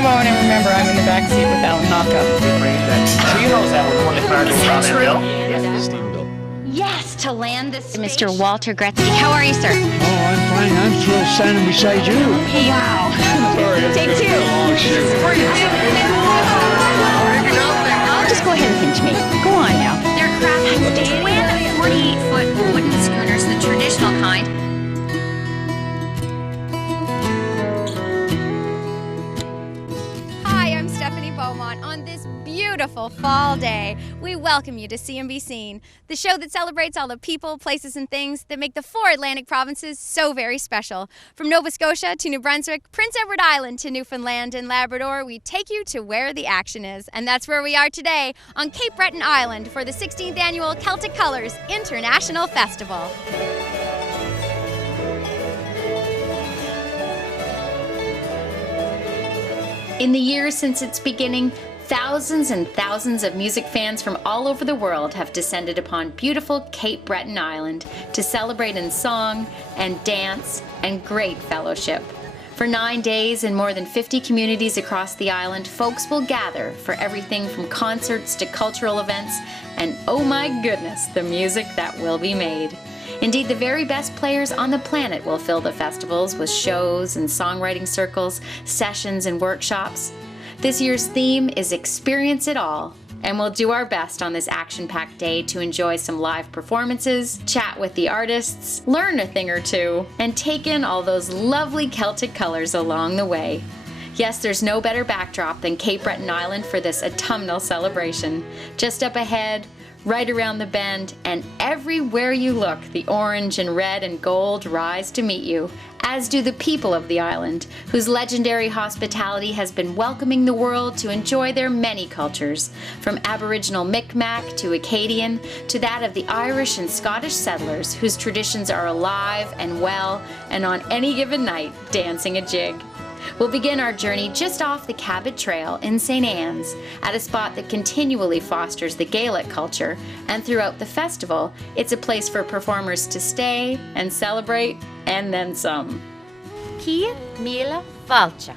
Ramon, and remember, I'm in the back seat with Alan Hocka. She knows that one of the cars Is that true? Yes, Stevenville. Yes, to land this Mr. Walter Gretzky. How are you, sir? Oh, I'm fine. I'm thrilled standing beside you. Wow. Take two. Just go ahead and pinch me. Go on now. They're crafted twin 48-foot wooden schooners, the traditional kind. Hi, I'm Stephanie Beaumont. On this beautiful fall day, we welcome you to CMB Scene, the show that celebrates all the people, places, and things that make the four Atlantic provinces so very special. From Nova Scotia to New Brunswick, Prince Edward Island to Newfoundland and Labrador, we take you to where the action is. And that's where we are today, on Cape Breton Island for the 16th Annual Celtic Colours International Festival. In the years since its beginning, thousands and thousands of music fans from all over the world have descended upon beautiful Cape Breton Island to celebrate in song and dance and great fellowship. For 9 days in more than 50 communities across the island, folks will gather for everything from concerts to cultural events and, oh my goodness, the music that will be made. Indeed, the very best players on the planet will fill the festivals with shows and songwriting circles, sessions and workshops. This year's theme is Experience It All, and we'll do our best on this action-packed day to enjoy some live performances, chat with the artists, learn a thing or two, and take in all those lovely Celtic colors along the way. Yes, there's no better backdrop than Cape Breton Island for this autumnal celebration. Just up ahead, right around the bend, and everywhere you look, the orange and red and gold rise to meet you, as do the people of the island, whose legendary hospitality has been welcoming the world to enjoy their many cultures, from Aboriginal Micmac to Acadian, to that of the Irish and Scottish settlers, whose traditions are alive and well, and on any given night, dancing a jig. We'll begin our journey just off the Cabot Trail in St. Anne's, at a spot that continually fosters the Gaelic culture, and throughout the festival, it's a place for performers to stay and celebrate, and then some. Kia Mila Valcha.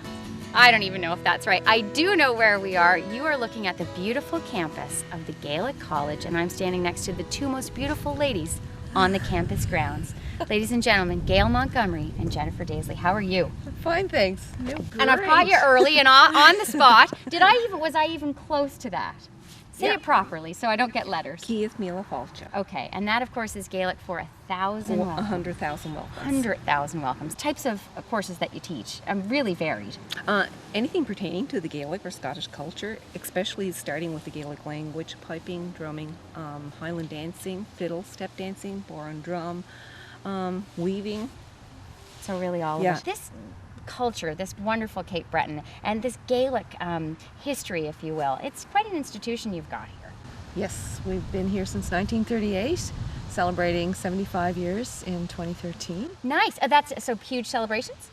I don't even know if that's right. I do know where we are. You are looking at the beautiful campus of the Gaelic College, and I'm standing next to the two most beautiful ladies on the campus grounds. Ladies and gentlemen, Gail Montgomery and Jennifer Daisley. How are you? Fine, thanks. And I've caught you early and on the spot. Was I even close to that? Say it properly so I don't get letters. Keith Mila Falcha. Okay, and that of course is Gaelic for 1,000 welcomes. 100,000 welcomes. 100,000 welcomes. Types of courses that you teach, really varied. Anything pertaining to the Gaelic or Scottish culture, especially starting with the Gaelic language, piping, drumming, Highland dancing, fiddle, step dancing, boron drum, weaving. So really all of it. This culture, this wonderful Cape Breton, and this Gaelic history, if you will, it's quite an institution you've got here. Yes, we've been here since 1938, celebrating 75 years in 2013. Nice. That's so huge celebrations?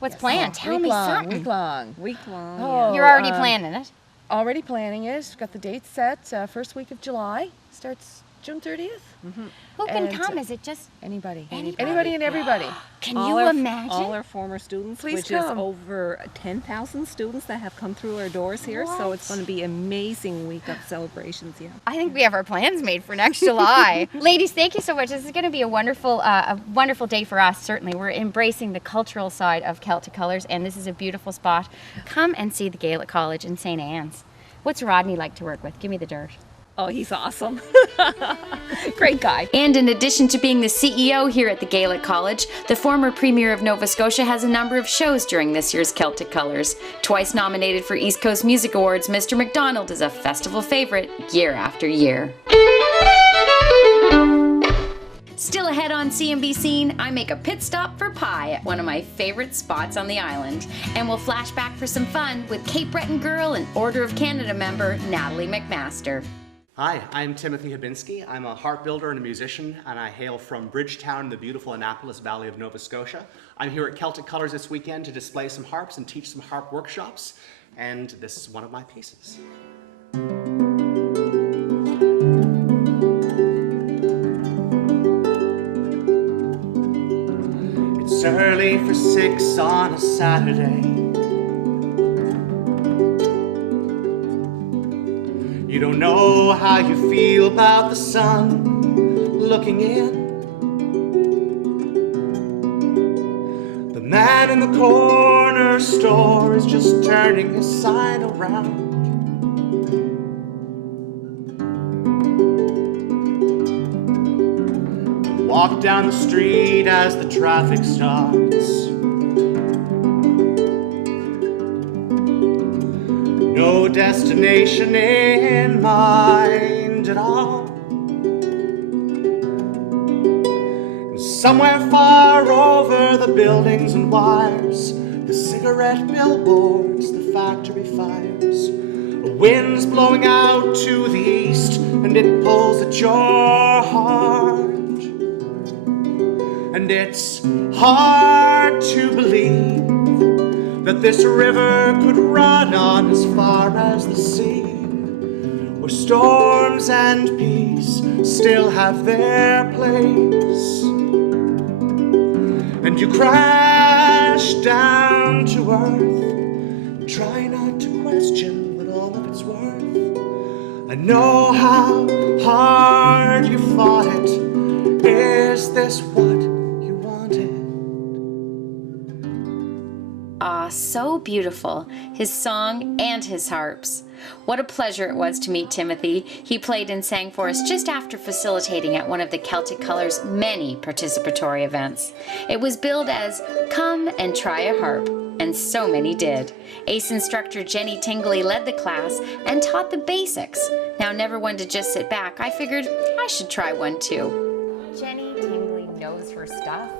What's planned? Tell me something. Week long. Oh, you're already planning it? Already planning it. Got the date set. First week of July. Starts June 30th. Mm-hmm. Who can come? Is it just anybody and everybody? Can you imagine? All our former students, which is over 10,000 students that have come through our doors here. So it's going to be an amazing week of celebrations. Yeah. I think we have our plans made for next July. Ladies, thank you so much. This is going to be a wonderful day for us. Certainly, we're embracing the cultural side of Celtic Colours, and this is a beautiful spot. Come and see the Gaelic College in St. Anne's. What's Rodney like to work with? Give me the dirt. Oh, he's awesome. Great guy. And in addition to being the CEO here at the Gaelic College, the former Premier of Nova Scotia has a number of shows during this year's Celtic Colours. Twice nominated for East Coast Music Awards, Mr. McDonald is a festival favourite year after year. Still ahead on CMB Scene, I make a pit stop for pie at one of my favorite spots on the island. And we'll flash back for some fun with Cape Breton girl and Order of Canada member Natalie McMaster. Hi, I'm Timothy HABINSKI. I'm a harp builder and a musician, and I hail from Bridgetown in the beautiful Annapolis Valley of Nova Scotia. I'm here at Celtic Colours this weekend to display some harps and teach some harp workshops, and this is one of my pieces. It's early for 6 on a Saturday. You don't know how you feel about the sun looking in. The man in the corner store is just turning his sign around. Walk down the street as the traffic starts. No destination in mind at all. And somewhere far over the buildings and wires, the cigarette billboards, the factory fires. The wind's blowing out to the east and it pulls at your heart. And it's hard to believe that this river could run on as far as the sea, where storms and peace still have their place. And you crash down to earth, try not to question what all of it's worth. I know how hard you fought it. Is this what you wanted? Ah, so beautiful, his song and his harps. What a pleasure it was to meet Timothy. He played and sang for us just after facilitating at one of the Celtic Colours' many participatory events. It was billed as "Come and Try a Harp," and so many did. Ace instructor Jenny Tingley led the class and taught the basics. Now, never one to just sit back, I figured I should try one too. Jenny Tingley knows her stuff.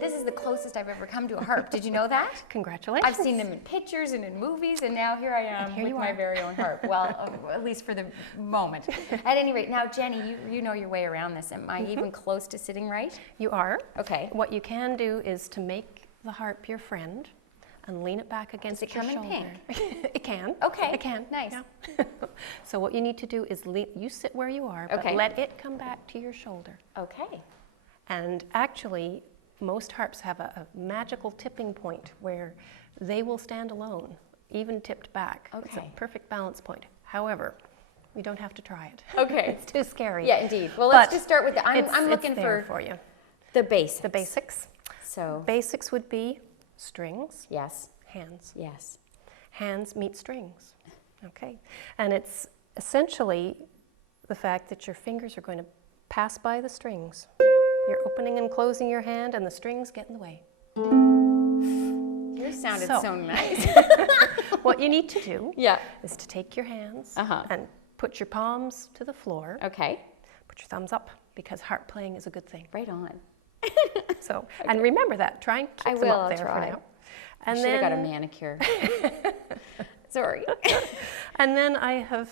This is the closest I've ever come to a harp. Did you know that? Congratulations. I've seen them in pictures and in movies, and now here I am with my very own harp. Well, at least for the moment. At any rate, now Jenny, you know your way around this. Am I even close to sitting right? You are. Okay. What you can do is to make the harp your friend and lean it back against Does it your come shoulder. in pink? It can. Okay. It can. Nice. Yeah. So what you need to do is you sit where you are, Okay. but let it come back to your shoulder. Okay. And actually, most harps have a magical tipping point where they will stand alone, even tipped back. It's a Okay. perfect balance point. However, we don't have to try it. Okay. It's too scary. Yeah, indeed. Well, let's But just start with the. I'm it's looking there for you. the basics. The basics. So. Basics would be strings, Yes. hands. Yes. Hands meet strings. Okay. And it's essentially the fact that your fingers are going to pass by the strings. You're opening and closing your hand and the strings get in the way. Yours sounded so nice. What you need to do Yeah. is to take your hands Uh-huh. and put your palms to the floor. Okay. Put your thumbs up because harp playing is a good thing. Right on. So, and remember that. Try and keep I them will, up I'll there try. for now. I And should have got a then, manicure. Sorry. and then I have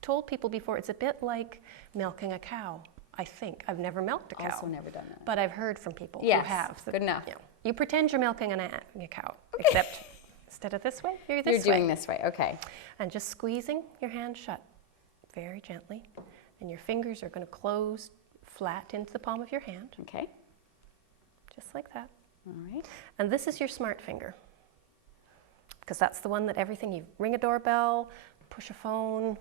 told people before, it's a bit like milking a cow, I think. I've never milked a cow. Also never done that. But I've heard from people Yes, who have. good enough. You know, you pretend you're milking a cow, except instead of this way, you're this way. You're doing this way. Okay. And just squeezing your hand shut very gently. And your fingers are going to close flat into the palm of your hand, Okay. just like that. All right. And this is your smart finger, because that's the one that everything, you ring a doorbell, push a phone,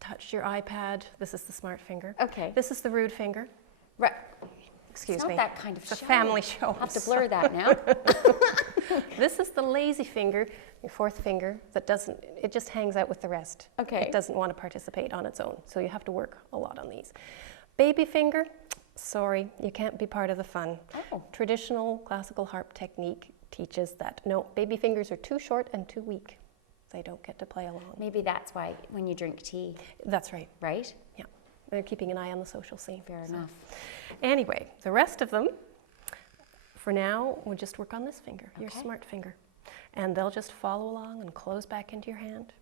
touch your iPad, this is the smart finger. Okay. This is the rude finger. Right. Excuse It's not me. that kind of It's a show. family show. I'll have to blur that now. This is the lazy finger, your fourth finger, that doesn't, it just hangs out with the rest. Okay. It doesn't want to participate on its own, so you have to work a lot on these. Baby finger, sorry, you can't be part of the fun. Oh. Traditional classical harp technique teaches that, no, baby fingers are too short and too weak. They don't get to play along. Maybe that's why when you drink tea, That's right, right? yeah. They're keeping an eye on the social scene. Fair so. enough. Anyway, the rest of them, for now, we'll just work on this finger, your Okay. smart finger. And they'll just follow along and close back into your hand,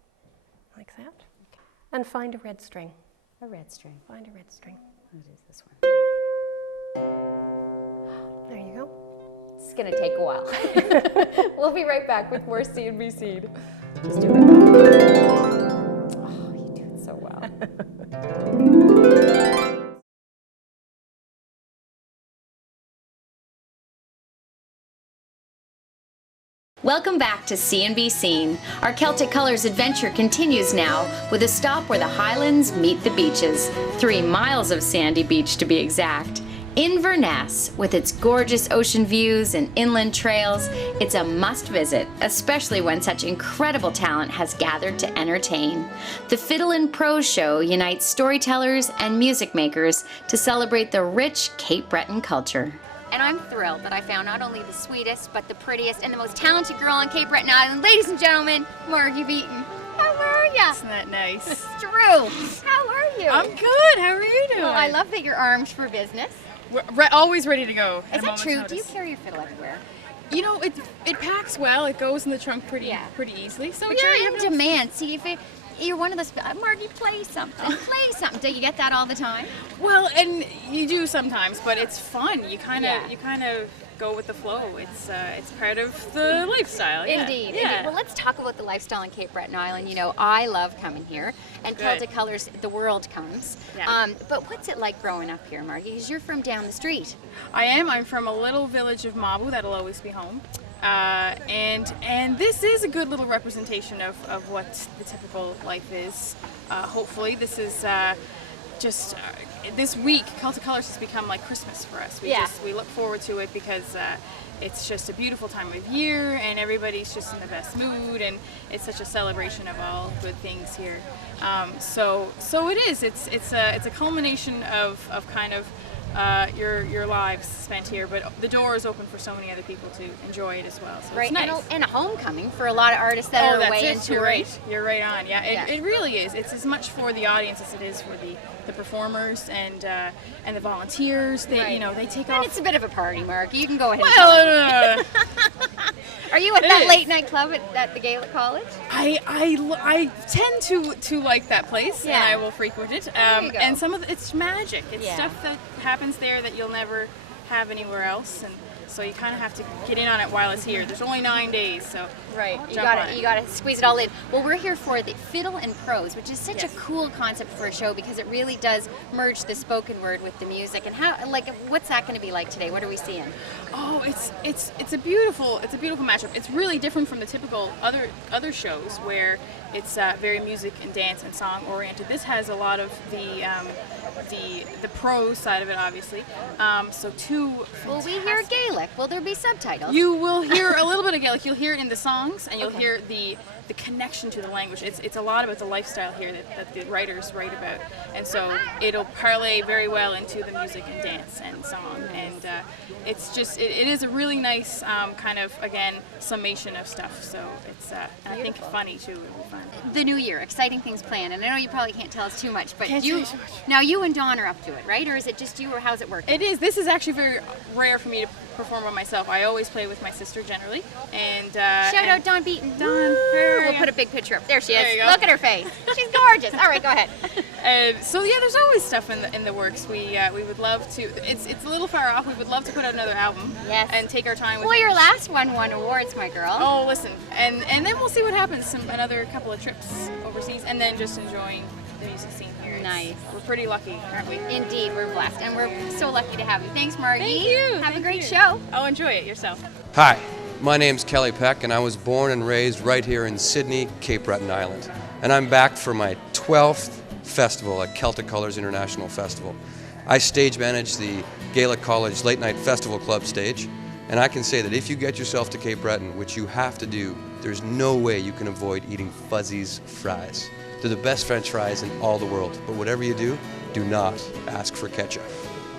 like that. Okay. And find a red string. A red string. Find a red string. What is this one? There you go. It's going to take a while. We'll be right back with more CNBC. Just do it. Oh, you do it so well. Welcome back to See and Be Seen. Our Celtic Colors adventure continues now with a stop where the highlands meet the beaches. 3 miles of sandy beach to be exact. Inverness, with its gorgeous ocean views and inland trails, it's a must visit, especially when such incredible talent has gathered to entertain. The Fiddle and Prose Show unites storytellers and music makers to celebrate the rich Cape Breton culture. And I'm thrilled that I found not only the sweetest, but the prettiest and the most talented girl on Cape Breton Island. Ladies and gentlemen, Margie Beaton. How are ya? Isn't that nice? It's Drew. How are you? I'm good. How are you doing? Well, I love that you're armed for business. We're always ready to go. Is that true? Do you carry your fiddle everywhere? You know, it packs well. It goes in the trunk pretty easily. So But you're in demand. See, if you're one of those, Margie, play something. Play something. Do you get that all the time? Well, and you do sometimes, but it's fun. You kind of go with the flow. It's part of the lifestyle. Yeah. Indeed. Yeah. Indeed. Well, let's talk about the lifestyle on Cape Breton Island. You know, I love coming here, and Good. Celtic Colors, the world comes. Yeah. But what's it like growing up here, Margie? Because you're from down the street. I am. I'm from a little village of Mabu that'll always be home. And this is a good little representation of what the typical life is. Hopefully, this is this week, Celtic Colors has become like Christmas for us. We look forward to it because it's just a beautiful time of year and everybody's just in the best mood, and it's such a celebration of all good things here. So it is. It's a culmination of kind of your lives spent here, but the door is open for so many other people to enjoy it as well. So Right, it's nice. and a homecoming for a lot of artists that are that's away it. into You're right. You're right on. Yeah, it really is. It's as much for the audience as it is for the performers and the volunteers. They they take And off. it's a bit of a party, Margie. You can go ahead. Well, Are you at it that is. late night club at the Gaelic College? I tend to like that place, and Yeah. I will frequent it. There you go. And some of it's magic. It's Yeah. stuff that happens there that you'll never have anywhere else, and so you kind of have to get in on it while it's here. There's only 9 days, so You jump on gotta it. you gotta squeeze it all in. Well, we're here for the Fiddle and Prose, which is such Yes. a cool concept for a show because it really does merge the spoken word with the music. And what's that going to be like today? What are we seeing? Oh, it's a beautiful matchup. It's really different from the typical other shows where it's very music and dance and song oriented. This has a lot of the prose side of it, obviously. So Will we hear Gaelic? Will there be subtitles? You will hear a little bit of Gaelic. You'll hear it in the songs, and you'll hear the connection to the language. It's a lot about the lifestyle here that the writers write about, and so it'll parlay very well into the music and dance and song. And it is a really nice kind of, again, summation of stuff. So it's I think funny too. It'll be fun. The new year, exciting things planned, and I know you probably can't tell us too much, but Can't tell you too much. Now you and Dawn are up to it, right? Or is it just you, or how's it working? It is. This is actually very rare for me to perform by myself. I always play with my sister generally. And Shout out Dawn Beaton. Woo! We'll put a big picture up. There she is. There you go. Look at her face. She's gorgeous. All right, go ahead. So yeah, there's always stuff in the works. We would love to. It's a little far off. We would love to put out another album. Yes. And take our time with Well, it. your last one won awards, my girl. Oh, listen, and then we'll see what happens. Another couple of trips overseas, and then just enjoying the music scene here. Nice. We're pretty lucky, aren't we? Indeed, we're blessed, and we're so lucky to have you. Thanks, Margie. Thank you. Have a Thank great you. show. Oh, enjoy it yourself. Hi, my name's Kelly Peck, and I was born and raised right here in Sydney, Cape Breton Island. And I'm back for my 12th festival at Celtic Colors International Festival. I stage manage the Gaelic College Late Night Festival Club stage, and I can say that if you get yourself to Cape Breton, which you have to do, there's no way you can avoid eating Fuzzy's fries. They're the best French fries in all the world, but whatever you do not ask for ketchup.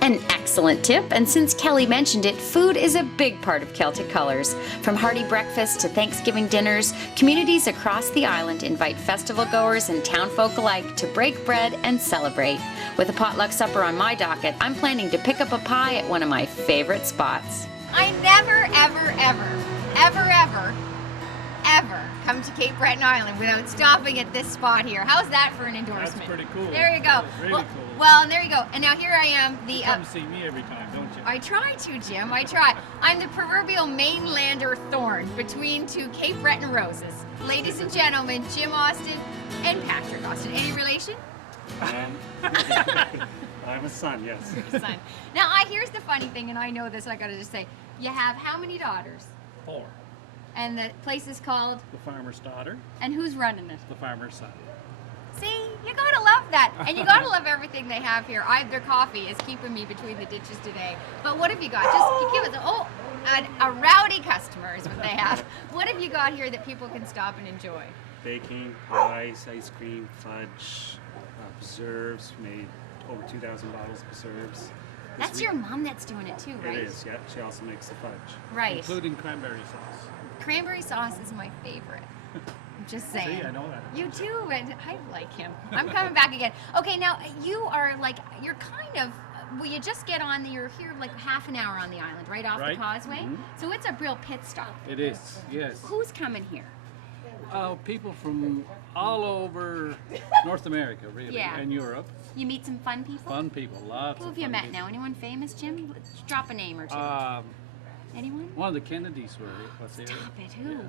An excellent tip, and since Kelly mentioned it, food is a big part of Celtic Colors. From hearty breakfasts to Thanksgiving dinners, communities across the island invite festival goers and townfolk alike to break bread and celebrate. With a potluck supper on my docket, I'm planning to pick up a pie at one of my favorite spots. I never, ever come to Cape Breton Island without stopping at this spot here. How's that for an endorsement? That's pretty cool. There you go. That's really well, cool. well, and there you go. And now here I am. You come see me every time, don't you? I try to, Jim. I try. I'm the proverbial mainlander thorn between two Cape Breton roses. Ladies and gentlemen, Jim Austin and Patrick Austin. Any relation? I'm a son, yes. Son. Now, here's the funny thing, and I know this, I gotta just say. You have how many daughters? 4. And the place is called? The Farmer's Daughter. And who's running it? The Farmer's Son. See, you gotta love that. And you gotta love everything they have here. Their coffee is keeping me between the ditches today. But what have you got? Just give us, a rowdy customer is what they have. What have you got here that people can stop and enjoy? Baking, pies, ice cream, fudge, preserves. Made over 2,000 bottles of preserves. That's your mom that's doing it too, right? It is, yeah. She also makes the fudge. Right. Including cranberry sauce. Cranberry sauce is my favorite. I'm just saying. See, I know that. You too, and I like him. I'm coming back again. Okay, now you are you're kind of, well, you just get on, you're here like half an hour on the island, right off the causeway. Mm-hmm. So it's a real pit stop. It is, yes. Who's coming here? People from all over North America, really, Yeah. and Europe. You meet some fun people? Fun people, lots Who of have you fun met people. now? Anyone famous, Jim? Let's drop a name or two. Anyone? One of the Kennedys was here. Stop it, who?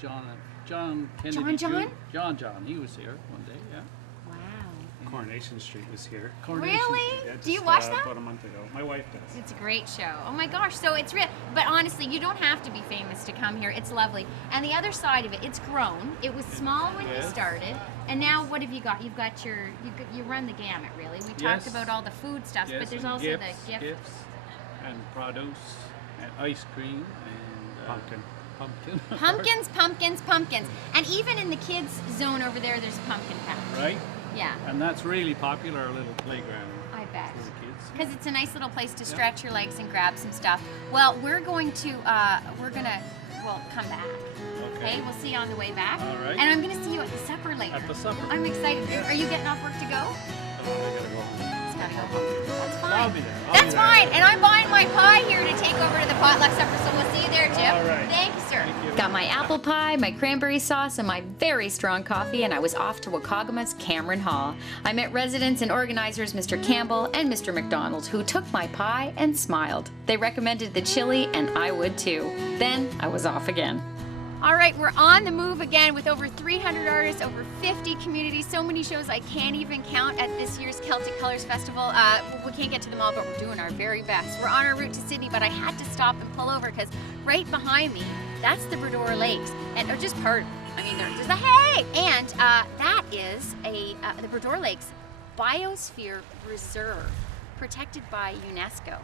John Kennedy. John? John, he was here one day, yeah. Wow. Coronation Street was here. Really? Yeah, Do you just, watch that? About a month ago. My wife does. It's a great show. Oh my gosh, so it's real. But honestly, you don't have to be famous to come here. It's lovely. And the other side of it, it's grown. It was small when you started. And now what have you got? You've got you run the gamut, really. We talked about all the food stuff, but there's and also gifts, the gift. gifts and produce and ice cream and pumpkin. Pumpkins. And even in the kids' zone over there, there's a pumpkin patch. Right? Yeah. And that's really popular, our little playground. I bet. For the kids. Because it's a nice little place to stretch your legs and grab some stuff. Well, we're gonna come back. Okay, we'll see you on the way back. All right. And I'm gonna see you at the supper later. At the supper. I'm excited. Are you getting off work to go? I gotta go home. It's gotta go home. That's fine. I'll be there. That's fine. And I'm buying my pie here to take over to the potluck supper, so we'll see you there, Jim. All right. Thank you, sir. Thank you. Got my apple pie, my cranberry sauce, and my very strong coffee, and I was off to Wakogama's Cameron Hall. I met residents and organizers Mr. Campbell and Mr. McDonald, who took my pie and smiled. They recommended the chili, and I would too. Then I was off again. All right, we're on the move again with over 300 artists, over 50 communities, so many shows I can't even count at this year's Celtic Colors Festival. We can't get to them all, but we're doing our very best. We're on our route to Sydney, but I had to stop and pull over because right behind me, that's the Bredor Lakes, and or just part of it. I mean, there's the hay, and that is the Bredor Lakes Biosphere Reserve, protected by UNESCO.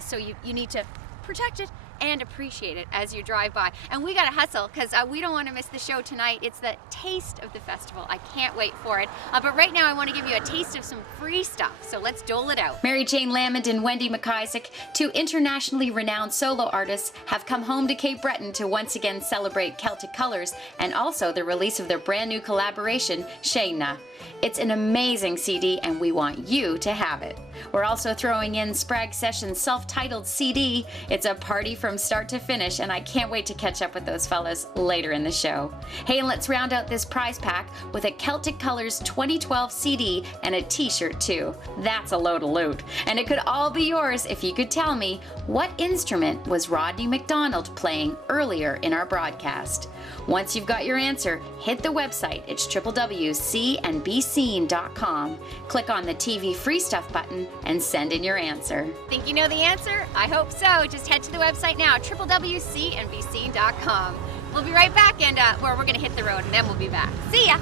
So you need to protect it and appreciate it as you drive by. And we gotta hustle because we don't want to miss the show tonight. It's the taste of the festival. I can't wait for it. But right now I want to give you a taste of some free stuff. So let's dole it out. Mary Jane Lamond and Wendy McIsaac, two internationally renowned solo artists, have come home to Cape Breton to once again celebrate Celtic colors and also the release of their brand new collaboration, Shayna. It's an amazing CD and we want you to have it. We're also throwing in Sprague Sessions' self-titled CD. It's a party from start to finish, and I can't wait to catch up with those fellas later in the show. Hey, and let's round out this prize pack with a Celtic Colors 2012 CD and a t-shirt too. That's a load of loot. And it could all be yours if you could tell me what instrument was Rodney McDonald playing earlier in our broadcast. Once you've got your answer, hit the website. It's www.candbeseen.com. Click on the TV Free Stuff button and send in your answer. Think you know the answer? I hope so. Just head to the website now, www.candbeseen.com. We'll be right back, and we're going to hit the road, and then we'll be back. See ya!